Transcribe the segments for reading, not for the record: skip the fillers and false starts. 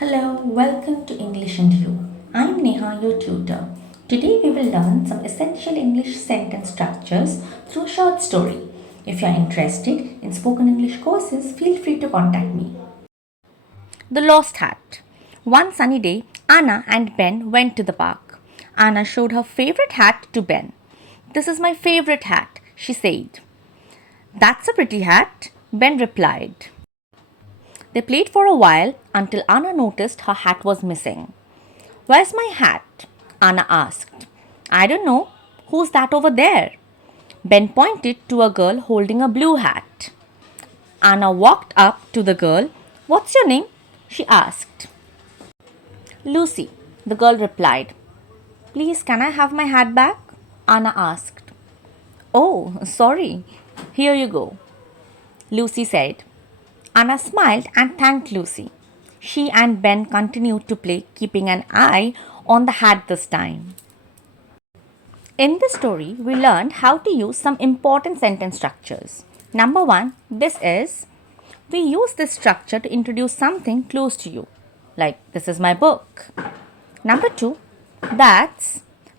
Hello, welcome to English and You. I'm Neha, your tutor. Today we will learn some essential English sentence structures through a short story. If you are interested in spoken English courses, feel free to contact me. The Lost Hat. One sunny day, Anna and Ben went to the park. Anna showed her favorite hat to Ben. "This is my favorite hat," she said. "That's a pretty hat," Ben replied. They played for a while until Anna noticed her hat was missing. "Where's my hat?" Anna asked. "I don't know. Who's that over there?" Ben pointed to a girl holding a blue hat. Anna walked up to the girl. "What's your name?" she asked. "Lucy," the girl replied. "Please, can I have my hat back?" Anna asked. "Oh, sorry. Here you go," Lucy said. Anna smiled and thanked Lucy. She and Ben continued to play, keeping an eye on the hat this time. In this story, we learned how to use some important sentence structures. Number one, this is. We use this structure to introduce something close to you, like "this is my book." Number two, that's.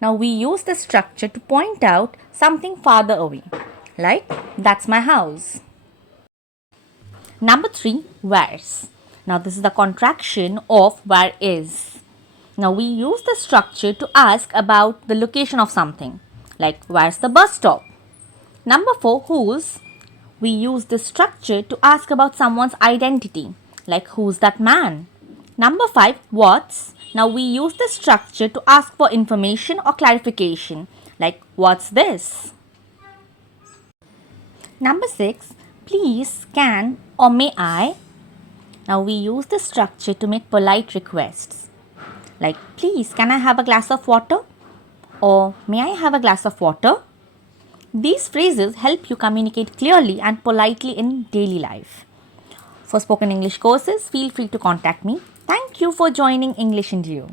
Now we use this structure to point out something farther away, like "that's my house." Number three, where's. Now this is the contraction of where is. Now we use the structure to ask about the location of something, like "where's the bus stop?" Number four, whose. We use this structure to ask about someone's identity, like "who's that man?" Number five, what's. Now we use this structure to ask for information or clarification, like "what's this?" Number six, please, can, or may I. Now we use this structure to make polite requests, like "please, can I have a glass of water?" or "may I have a glass of water?" These phrases help you communicate clearly and politely in daily life. For spoken English courses, feel free to contact me. Thank you for joining English and You.